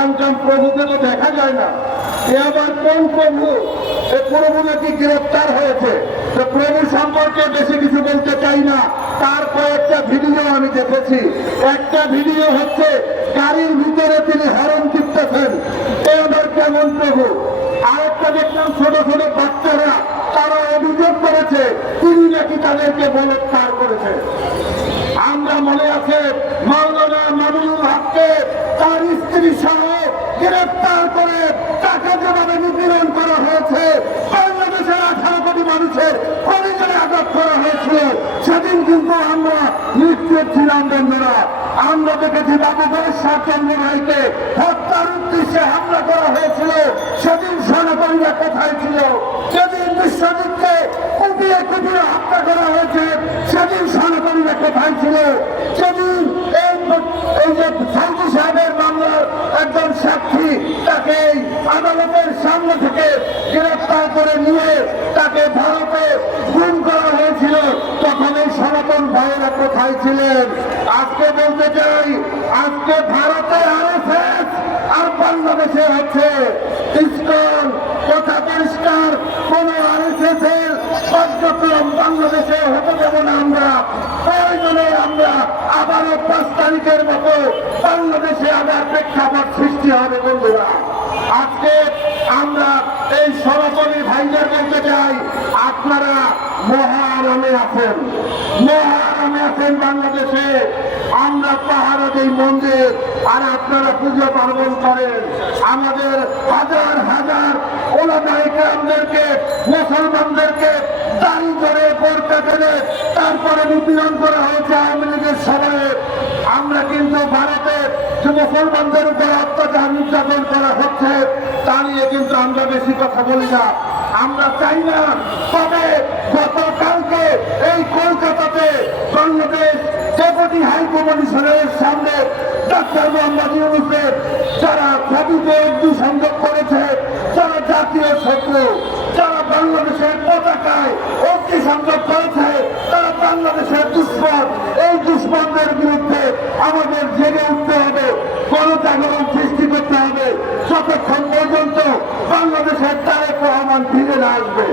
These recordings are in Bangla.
চামচাম প্রভুকে তো দেখা যায় না। এ আবার কোন প্রভু? এ প্রভু নাকি গ্রেপ্তার হয়েছে? তো প্রভু সম্পর্কে বেশি কিছু বলতে চাই না। তার কয়েকটা ভিডিও আমি দেখেছি। একটা ভিডিও হচ্ছে, গাড়ির ভিতরে তিনি হরণ টিপতেছেন। এ আবার কেমন প্রভু? আরেকটা দেখলাম ছোট ছোট বাচ্চারা, তারা অভিযোগ করেছে, তিনি নাকি তাদেরকে বলৎকার করেছে। আমরা মনে আছে, মাওলানা মামুনুল হককে তার স্ত্রী সহ গ্রেপ্তার করে টাকা যেভাবে নিপীড়ন করা হয়েছে, বাংলাদেশের আঠারো কোটি মানুষের পরিচয় আঘাত করা হয়েছিল। সেদিন কিন্তু আমরা নিশ্চিত ছিলাম, বন্ধুরা। আমরা দেখেছি বাবুগঞ্জ সাতচন্দ্র রায়কে হত্যার উদ্দেশ্যে হামলা করা হয়েছিল। সেদিন সেনাকর্মীরা কোথায় ছিল? সেদিন বিশ্বজিৎকে কুপিয়ে কুপিয়ে হত্যা করা হয়েছে। সেদিন সেনাকর্মীরা কোথায় ছিল? সেদিন এই যে গ্রেফতার করে নিয়ে তাকে ভারতে গুম করা হয়েছিল। তখন এই সনাতন ভাইয়েরা কোথায় ছিলেন? আজকে বলতে চাই, আজকে ভারতে আর বাংলাদেশে হচ্ছে ইসকন, কথা পরিষ্কার, কোন কার্যক্রম বাংলাদেশে হতে দেব না আমরা। প্রয়োজনে আমরা আবারও পাঁচ তারিখের মতো বাংলাদেশে আবার প্রেক্ষাপট সৃষ্টি হবে, বন্ধুরা। আজকে আমরা এই সনাতনী ভাইদের বলতে চাই, আপনারা মহারামে আছেন। মহারামে আছেন বাংলাদেশে। আমরা পাহাড়ে এই মন্দির আর আপনারা পুজো পার্বণ করেন। আমাদের হাজার হাজার ওলামাইকারদেরকে মুসলমানদেরকে দাড়ি ধরে পড়তে পেরে তারপরে নিপীড়ন করা হয়েছে আওয়ামী লীগের সময়ে আমরা কিন্তু ভারতে যে মুসলমানদের উপর অত্যাচার নির্যাতন করা হচ্ছে, তা নিয়ে কিন্তু আমরা বেশি কথা বলি না। আমরা চাই না, তবে গতকালকে এই কলকাতাতে বাংলাদেশ ডেপুটি হাই কমিশনের সামনে ডাক্তার মোহাম্মদ ইউনুসের যারা ছবিতে অগ্নি সংযোগ করেছে, যারা জাতীয় শত্রু, যারা বাংলাদেশের পতাকায় অগ্নি সংযোগ করেছে, তারা বাংলাদেশের দুশ্মন। এই দুশ্মনদের বিরুদ্ধে আমাদের জেগে উঠতে হবে গণজাগরণ সৃষ্টি করতে হবে যতক্ষণ পর্যন্ত বাংলাদেশের তারেক রহমান ফিরে না আসবে।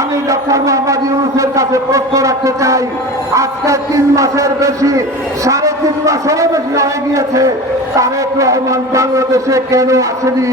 আমি ডক্টর মোহাম্মদ ইউনুসের কাছে প্রশ্ন রাখতে চাই, আজকে তিন মাসের বেশি, সাড়ে তিন মাসেরও বেশি হয়ে গিয়েছে। তারেক রহমান বাংলাদেশে কেন আসেনি?